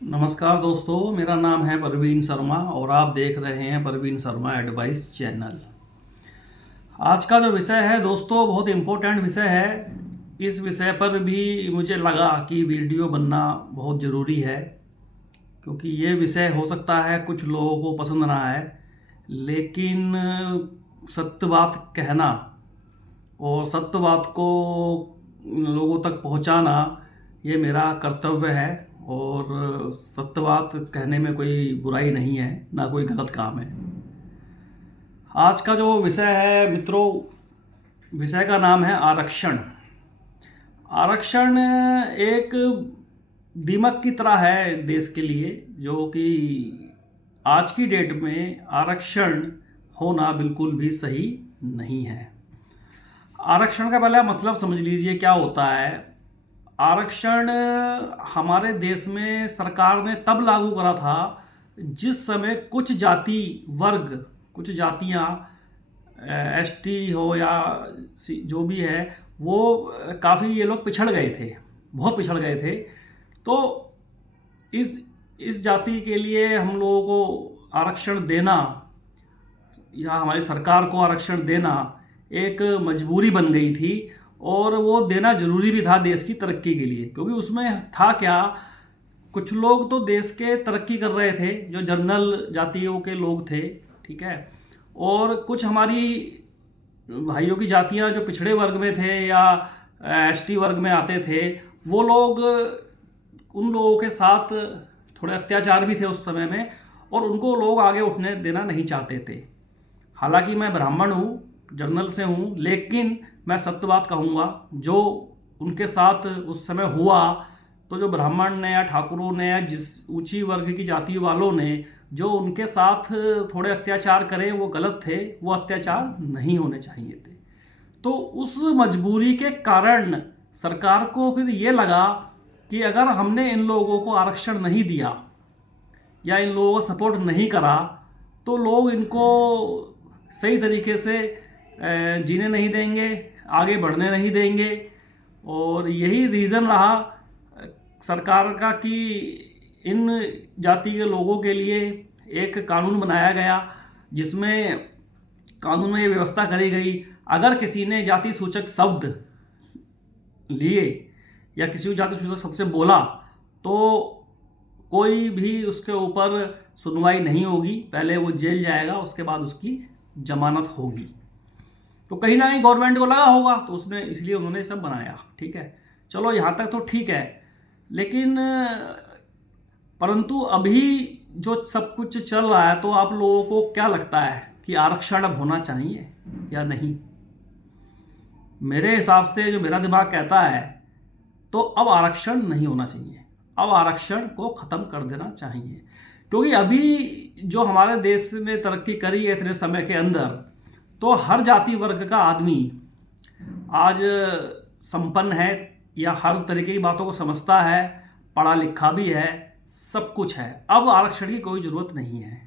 नमस्कार दोस्तों, मेरा नाम है परवीन शर्मा और आप देख रहे हैं परवीन शर्मा एडवाइस चैनल। आज का जो विषय है दोस्तों बहुत इम्पोर्टेंट विषय है। इस विषय पर भी मुझे लगा कि वीडियो बनना बहुत ज़रूरी है, क्योंकि ये विषय हो सकता है कुछ लोगों को पसंद ना आए, लेकिन सत्य बात कहना और सत्य बात को लोगों तक पहुंचाना ये मेरा कर्तव्य है। और सत्य बात कहने में कोई बुराई नहीं है, ना कोई गलत काम है। आज का जो विषय है मित्रों, विषय का नाम है आरक्षण। आरक्षण एक दीमक की तरह है देश के लिए, जो कि आज की डेट में आरक्षण होना बिल्कुल भी सही नहीं है। आरक्षण का पहले मतलब समझ लीजिए क्या होता है। आरक्षण हमारे देश में सरकार ने तब लागू करा था जिस समय कुछ जाति वर्ग, कुछ जातियां एसटी हो या जो भी है, वो काफ़ी ये लोग पिछड़ गए थे, बहुत पिछड़ गए थे। तो इस जाति के लिए हम लोगों को आरक्षण देना या हमारी सरकार को आरक्षण देना एक मजबूरी बन गई थी, और वो देना ज़रूरी भी था देश की तरक्की के लिए। क्योंकि उसमें था क्या, कुछ लोग तो देश के तरक्की कर रहे थे जो जनरल जातियों के लोग थे, ठीक है, और कुछ हमारी भाइयों की जातियां जो पिछड़े वर्ग में थे या एसटी वर्ग में आते थे, वो लोग उन लोगों के साथ थोड़े अत्याचार भी थे उस समय में, और उनको लोग आगे उठने देना नहीं चाहते थे। हालांकि मैं ब्राह्मण हूँ, जनरल से हूँ, लेकिन मैं सत्य बात कहूँगा। जो उनके साथ उस समय हुआ, तो जो ब्राह्मण ने या ठाकुरों ने या जिस ऊंची वर्ग की जाति वालों ने जो उनके साथ थोड़े अत्याचार करे, वो गलत थे, वो अत्याचार नहीं होने चाहिए थे। तो उस मजबूरी के कारण सरकार को फिर ये लगा कि अगर हमने इन लोगों को आरक्षण नहीं दिया या इन लोगों को सपोर्ट नहीं करा, तो लोग इनको सही तरीके से जीने नहीं देंगे, आगे बढ़ने नहीं देंगे। और यही रीज़न रहा सरकार का कि इन जाति के लोगों के लिए एक कानून बनाया गया, जिसमें कानून में ये व्यवस्था करी गई, अगर किसी ने जाति सूचक शब्द लिए या किसी को जाति सूचक शब्द से बोला, तो कोई भी उसके ऊपर सुनवाई नहीं होगी। पहले वो जेल जाएगा, उसके बाद उसकी जमानत होगी। तो कहीं ना कहीं गवर्नमेंट को लगा होगा, तो उसने इसलिए उन्होंने सब बनाया, ठीक है। चलो यहाँ तक तो ठीक है, लेकिन परंतु अभी जो सब कुछ चल रहा है, तो आप लोगों को क्या लगता है कि आरक्षण अब होना चाहिए या नहीं? मेरे हिसाब से जो मेरा दिमाग कहता है, तो अब आरक्षण नहीं होना चाहिए। अब आरक्षण को ख़त्म कर देना चाहिए, क्योंकि अभी जो हमारे देश ने तरक्की करी है इतने समय के अंदर, तो हर जाति वर्ग का आदमी आज संपन्न है या हर तरीके की बातों को समझता है, पढ़ा लिखा भी है, सब कुछ है। अब आरक्षण की कोई ज़रूरत नहीं है।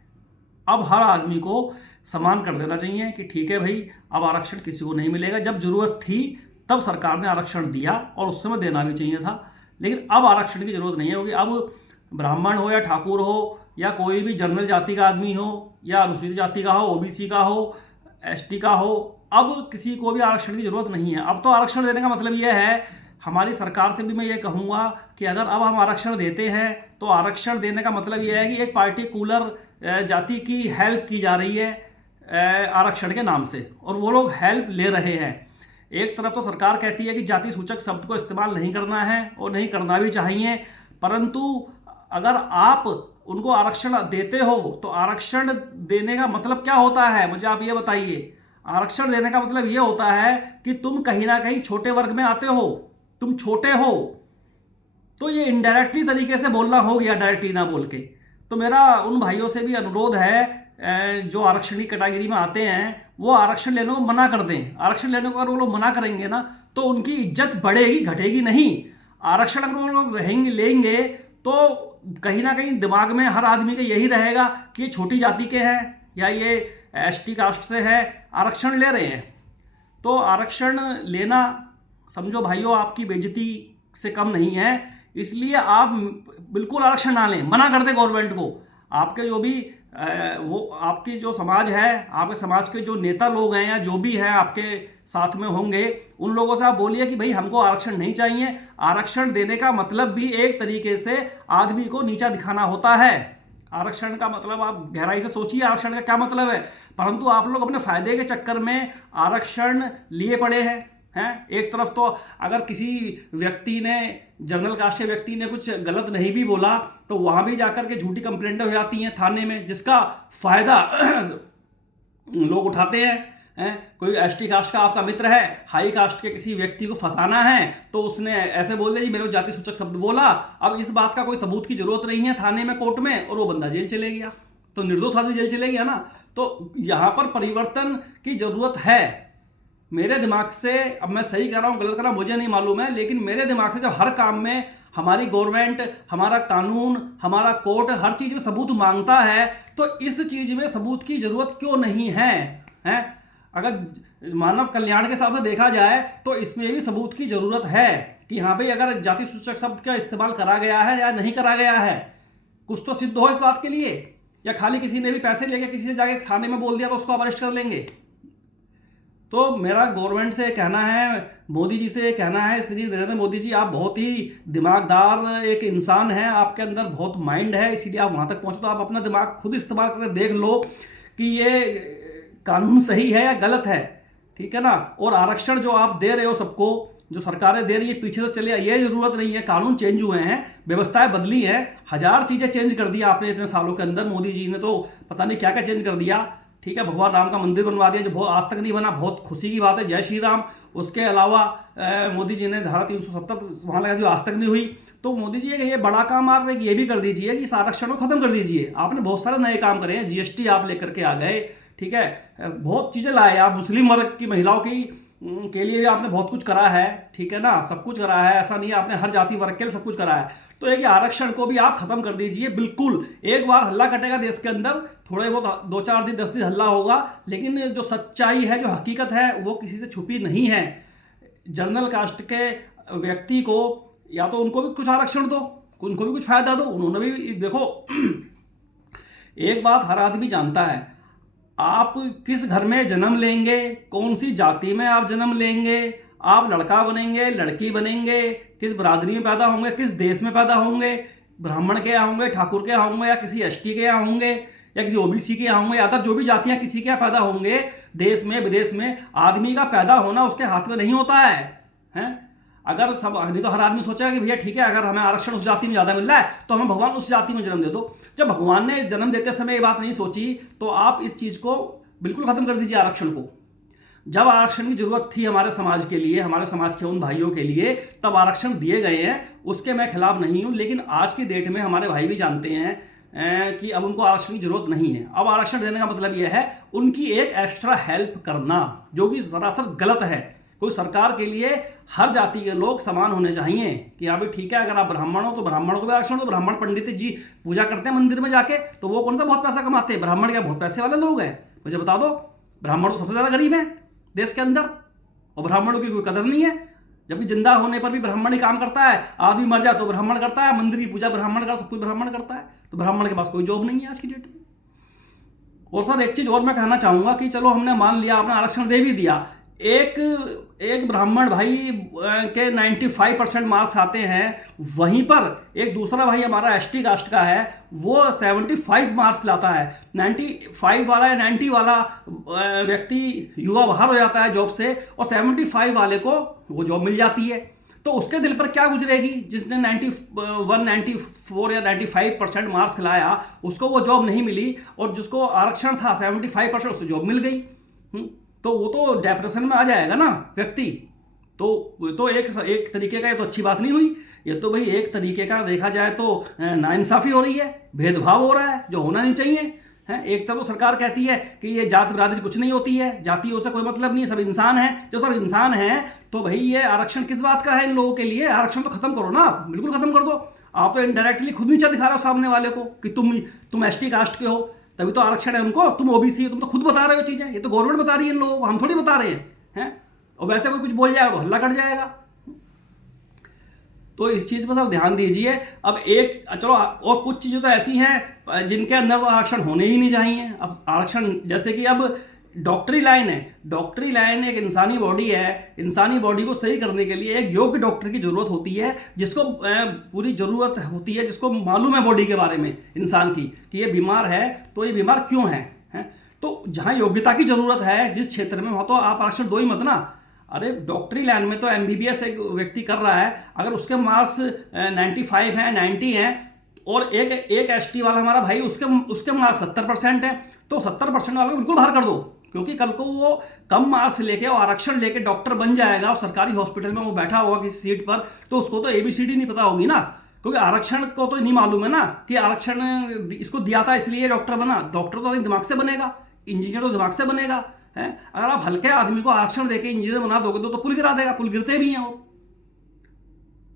अब हर आदमी को समान कर देना चाहिए कि ठीक है भाई, अब आरक्षण किसी को नहीं मिलेगा। जब ज़रूरत थी तब सरकार ने आरक्षण दिया, और उस समय देना भी चाहिए था, लेकिन अब आरक्षण की ज़रूरत नहीं होगी। अब ब्राह्मण हो या ठाकुर हो या कोई भी जनरल जाति का आदमी हो या अनुसूचित जाति का हो, ओबीसी का हो, एसटी का हो, अब किसी को भी आरक्षण की ज़रूरत नहीं है। अब तो आरक्षण देने का मतलब यह है, हमारी सरकार से भी मैं ये कहूँगा कि अगर अब हम आरक्षण देते हैं, तो आरक्षण देने का मतलब यह है कि एक पार्टिकुलर जाति की हेल्प की जा रही है आरक्षण के नाम से, और वो लोग हेल्प ले रहे हैं। एक तरफ तो सरकार कहती है कि जाति सूचक शब्द को इस्तेमाल नहीं करना है और नहीं करना भी चाहिए, परंतु अगर आप उनको आरक्षण देते हो, तो आरक्षण देने का मतलब क्या होता है, मुझे आप ये बताइए। आरक्षण देने का मतलब ये होता है कि तुम कहीं ना कहीं छोटे वर्ग में आते हो, तुम छोटे हो, तो ये इनडायरेक्टली तरीके से बोलना हो गया, डायरेक्टली ना बोल के। तो मेरा उन भाइयों से भी अनुरोध है जो आरक्षण की कैटेगरी में आते हैं, वो आरक्षण लेने को मना कर दें। आरक्षण लेने को अगर वो लोग मना करेंगे ना, तो उनकी इज्जत बढ़ेगी, घटेगी नहीं। आरक्षण अगर वो लोग रहेंगे, लेंगे, तो कहीं ना कहीं दिमाग में हर आदमी का यही रहेगा कि ये छोटी जाति के हैं या ये एसटी कास्ट से है, आरक्षण ले रहे हैं। तो आरक्षण लेना समझो भाइयों आपकी बेइज्जती से कम नहीं है, इसलिए आप बिल्कुल आरक्षण ना लें, मना कर दें गवर्नमेंट को। आपके जो भी वो आपकी जो समाज है, आपके समाज के जो नेता लोग हैं या जो भी हैं आपके साथ में होंगे, उन लोगों से आप बोलिए कि भाई हमको आरक्षण नहीं चाहिए। आरक्षण देने का मतलब भी एक तरीके से आदमी को नीचा दिखाना होता है। आरक्षण का मतलब आप गहराई से सोचिए आरक्षण का क्या मतलब है। परंतु आप लोग अपने फायदे के चक्कर में आरक्षण लिए पड़े हैं। एक तरफ तो अगर किसी व्यक्ति ने, जनरल कास्ट के व्यक्ति ने कुछ गलत नहीं भी बोला तो वहां भी जाकर के झूठी कंप्लेंटें हो जाती हैं थाने में, जिसका फायदा लोग उठाते हैं। कोई एसटी कास्ट का आपका मित्र है, हाई कास्ट के किसी व्यक्ति को फंसाना है तो उसने ऐसे बोल दिया जी मेरे को जाति सूचक शब्द बोला। अब इस बात का कोई सबूत की जरूरत नहीं है थाने में, कोर्ट में, और वो बंदा जेल चले गया, तो निर्दोष आदमी जेल चले गया ना। तो यहां पर परिवर्तन की जरूरत है। मेरे दिमाग से, अब मैं सही कर रहा हूं गलत कर रहा हूं मुझे नहीं मालूम है, लेकिन मेरे दिमाग से जब हर काम में हमारी गवर्नमेंट, हमारा कानून, हमारा कोर्ट हर चीज में सबूत मांगता है तो इस चीज में सबूत की जरूरत क्यों नहीं है? अगर मानव कल्याण के हिसाब से देखा जाए तो इसमें भी सबूत की जरूरत है कि हाँ भाई अगर जाति सूचक शब्द का इस्तेमाल करा गया है या नहीं करा गया है, कुछ तो सिद्ध हो इस बात के लिए। या खाली किसी ने भी पैसे लेके किसी से जाके थाने में बोल दिया तो उसको अरेस्ट कर लेंगे। तो मेरा गवर्नमेंट से कहना है, मोदी जी से कहना है, श्री नरेंद्र मोदी जी आप बहुत ही दिमागदार एक इंसान हैं, आपके अंदर बहुत माइंड है, इसीलिए आप वहाँ तक पहुँचो। तो आप अपना दिमाग खुद इस्तेमाल करके देख लो कि ये कानून सही है या गलत है, ठीक है ना। और आरक्षण जो आप दे रहे हो सबको, जो सरकारें दे रही है पीछे से चले, ये जरूरत नहीं है। कानून चेंज हुए हैं, व्यवस्थाएं बदली हैं, हजार चीज़ें चेंज कर दिया आपने इतने सालों के अंदर। मोदी जी ने तो पता नहीं क्या क्या चेंज कर दिया, ठीक है। भगवान राम का मंदिर बनवा दिया जो बहुत आज तक नहीं बना, बहुत खुशी की बात है, जय श्री राम। उसके अलावा मोदी जी ने धारा 370 वहाँ लगा जो आज तक नहीं हुई। तो मोदी जी ये बड़ा काम आप ये भी कर दीजिए कि इस आरक्षण को खत्म कर दीजिए। आपने बहुत सारे नए काम करे हैं, जीएसटी आप लेकर के आ गए, ठीक है, बहुत चीज़ें लाए आप। मुस्लिम वर्ग की महिलाओं की के लिए भी आपने बहुत कुछ करा है, ठीक है ना, सब कुछ करा है, ऐसा नहीं है आपने हर जाति वर्ग के लिए सब कुछ करा है। तो एक आरक्षण को भी आप खत्म कर दीजिए बिल्कुल। एक बार हल्ला कटेगा देश के अंदर, थोड़े बहुत 2-4 दिन 10 दिन हल्ला होगा, लेकिन जो सच्चाई है, जो हकीकत है, वो किसी से छुपी नहीं है। जनरल कास्ट के व्यक्ति को या तो उनको भी कुछ आरक्षण दो, उनको भी कुछ फायदा दो। उन्होंने भी देखो, एक बात हर आदमी जानता है, आप किस घर में जन्म लेंगे, कौन सी जाति में आप जन्म लेंगे, आप लड़का बनेंगे, लड़की बनेंगे, किस बरादरी में पैदा होंगे, किस देश में पैदा होंगे, ब्राह्मण के यहाँ होंगे, ठाकुर के यहाँ होंगे, या किसी एसटी के यहाँ होंगे, या किसी ओबीसी के यहाँ होंगे, या अदर जो भी जातियाँ किसी के यहाँ पैदा होंगे, देश में विदेश में, आदमी का पैदा होना उसके हाथ में नहीं होता है। अगर सब, नहीं तो हर आदमी सोचेगा कि भैया ठीक है अगर हमें आरक्षण उस जाति में ज़्यादा मिल रहा है तो हमें भगवान उस जाति में जन्म दे दो। जब भगवान ने जन्म देते समय ये बात नहीं सोची तो आप इस चीज़ को बिल्कुल खत्म कर दीजिए आरक्षण को। जब आरक्षण की जरूरत थी हमारे समाज के लिए, हमारे समाज के उन भाइयों के लिए, तब आरक्षण दिए गए हैं, उसके मैं खिलाफ नहीं हूं। लेकिन आज की डेट में हमारे भाई भी जानते हैं कि अब उनको आरक्षण की जरूरत नहीं है। अब आरक्षण देने का मतलब यह है उनकी एक एक्स्ट्रा हेल्प करना, जो कि सरासर गलत है। कोई सरकार के लिए हर जाति के लोग समान होने चाहिए कि हाँ भाई ठीक है, अगर आप ब्राह्मण हो तो ब्राह्मणों को भी आरक्षण दो। ब्राह्मण पंडित जी पूजा करते हैं मंदिर में जाके, तो वो कौन सा बहुत पैसा कमाते हैं? ब्राह्मण क्या बहुत पैसे वाले लोग हैं? मुझे बता दो। ब्राह्मण तो सबसे ज़्यादा गरीब है देश के अंदर, और ब्राह्मणों की कोई कदर नहीं है। जब भी जिंदा होने पर भी ब्राह्मण ही काम करता है, आदमी मर जाए तो ब्राह्मण करता है, मंदिर की पूजा ब्राह्मण करता है, सब कुछ ब्राह्मण करता है। तो ब्राह्मण के पास कोई जॉब नहीं है आज की डेट में। और सर एक चीज़ और मैं कहना चाहूँगा कि चलो हमने मान लिया, आपने आरक्षण दे भी दिया, एक ब्राह्मण भाई के 95% मार्क्स आते हैं, वहीं पर एक दूसरा भाई हमारा एसटी कास्ट का है, वो 75 मार्क्स लाता है। 95 वाला या 90 वाला व्यक्ति युवा बाहर हो जाता है जॉब से, और 75 वाले को वो जॉब मिल जाती है। तो उसके दिल पर क्या गुजरेगी? जिसने 91, 94 या 95% मार्क्स लाया उसको वो जॉब नहीं मिली, और जिसको आरक्षण था 75% उसको जॉब मिल गई। तो वो तो डिप्रेशन में आ जाएगा ना व्यक्ति। तो एक तरीके का ये तो अच्छी बात नहीं हुई। ये तो भाई एक तरीके का देखा जाए तो नाइंसाफ़ी हो रही है, भेदभाव हो रहा है जो होना नहीं चाहिए। एक तरफ तो सरकार कहती है कि ये जात बिरादरी कुछ नहीं होती है, जातियों से कोई मतलब नहीं है, सब इंसान है। जो सब इंसान है तो भाई ये आरक्षण किस बात का है इन लोगों के लिए? आरक्षण तो खत्म करो ना, आप बिल्कुल खत्म कर दो। आप तो इनडायरेक्टली खुद नीचा दिखा रहे हो सामने वाले को कि तुम एसटी कास्ट के हो, तभी तो आरक्षण है उनको, तुम ओबीसी हो, तुम तो खुद बता रहे हो चीज़ें। ये तो गवर्नमेंट बता रही है इन लोगों को, हम थोड़ी बता रहे हैं। और वैसे कोई कुछ बोल जाएगा तो हल्ला कट जाएगा। तो इस चीज़ पर सब ध्यान दीजिए। अब एक चलो, और कुछ चीज़ें तो ऐसी हैं जिनके अंदर वो आरक्षण होने ही नहीं चाहिए। अब आरक्षण जैसे कि अब डॉक्टरी लाइन है, डॉक्टरी लाइन एक इंसानी बॉडी है, इंसानी बॉडी को सही करने के लिए एक योग्य डॉक्टर की ज़रूरत होती है, जिसको पूरी ज़रूरत होती है, जिसको मालूम है बॉडी के बारे में इंसान की कि ये बीमार है तो ये बीमार क्यों है। तो जहाँ योग्यता की ज़रूरत है जिस क्षेत्र में, वहाँ तो आप आरक्षण दो ही मत ना। अरे डॉक्टरी लाइन में तो MBBS एक व्यक्ति कर रहा है, अगर उसके मार्क्स 95 हैं, 90 हैं, और एक ST वाला हमारा भाई उसके मार्क्स 70% है, तो 70% वाले को बिल्कुल बाहर कर दो, क्योंकि कल को वो कम मार्क्स लेके और आरक्षण लेके डॉक्टर बन जाएगा और सरकारी हॉस्पिटल में वो बैठा होगा किसी सीट पर, तो उसको तो ABCD नहीं पता होगी ना, क्योंकि आरक्षण को तो नहीं मालूम है ना कि आरक्षण इसको दिया था इसलिए डॉक्टर बना। डॉक्टर तो दिमाग से बनेगा, इंजीनियर तो दिमाग से बनेगा है। अगर आप हल्के आदमी को आरक्षण देके इंजीनियर बना दोगे तो पुल गिरा देगा, पुल गिरते भी हैं।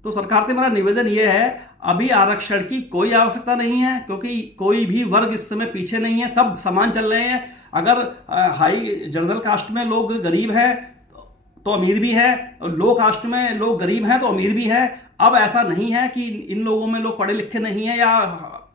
तो सरकार से मेरा निवेदन यह है, अभी आरक्षण की कोई आवश्यकता नहीं है, क्योंकि कोई भी वर्ग इस समय पीछे नहीं है, सब समान चल रहे हैं। अगर हाई जनरल कास्ट में लोग गरीब हैं तो अमीर भी है, लो कास्ट में लोग गरीब हैं तो अमीर भी है। अब ऐसा नहीं है कि इन लोगों में लोग पढ़े लिखे नहीं हैं या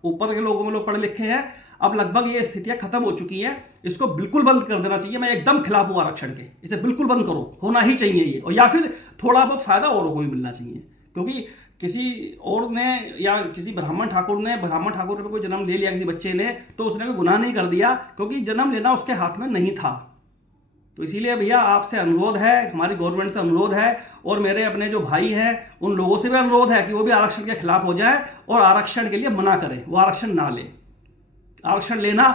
ऊपर के लोगों में लोग पढ़े लिखे हैं। अब लगभग ये स्थितियां खत्म हो चुकी हैं, इसको बिल्कुल बंद कर देना चाहिए। मैं एकदम खिलाफ हूं आरक्षण के, इसे बिल्कुल बंद करो, होना ही चाहिए ये, और या फिर थोड़ा बहुत फायदा औरों को भी मिलना चाहिए, क्योंकि किसी और ने या किसी ब्राह्मण ठाकुर ने कोई जन्म ले लिया किसी बच्चे ने, तो उसने कोई गुनाह नहीं कर दिया, क्योंकि जन्म लेना उसके हाथ में नहीं था। तो इसीलिए भैया आपसे अनुरोध है, हमारी गवर्नमेंट से अनुरोध है, और मेरे अपने जो भाई हैं उन लोगों से भी अनुरोध है कि वो भी आरक्षण के खिलाफ हो जाए और आरक्षण के लिए मना करें, वो आरक्षण ना ले। आरक्षण लेना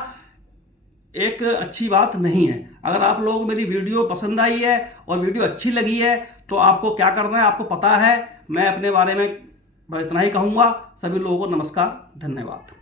एक अच्छी बात नहीं है। अगर आप लोगों को मेरी वीडियो पसंद आई है और वीडियो अच्छी लगी है तो आपको क्या करना है, आपको पता है। मैं अपने बारे में इतना ही कहूँगा। सभी लोगों को नमस्कार, धन्यवाद।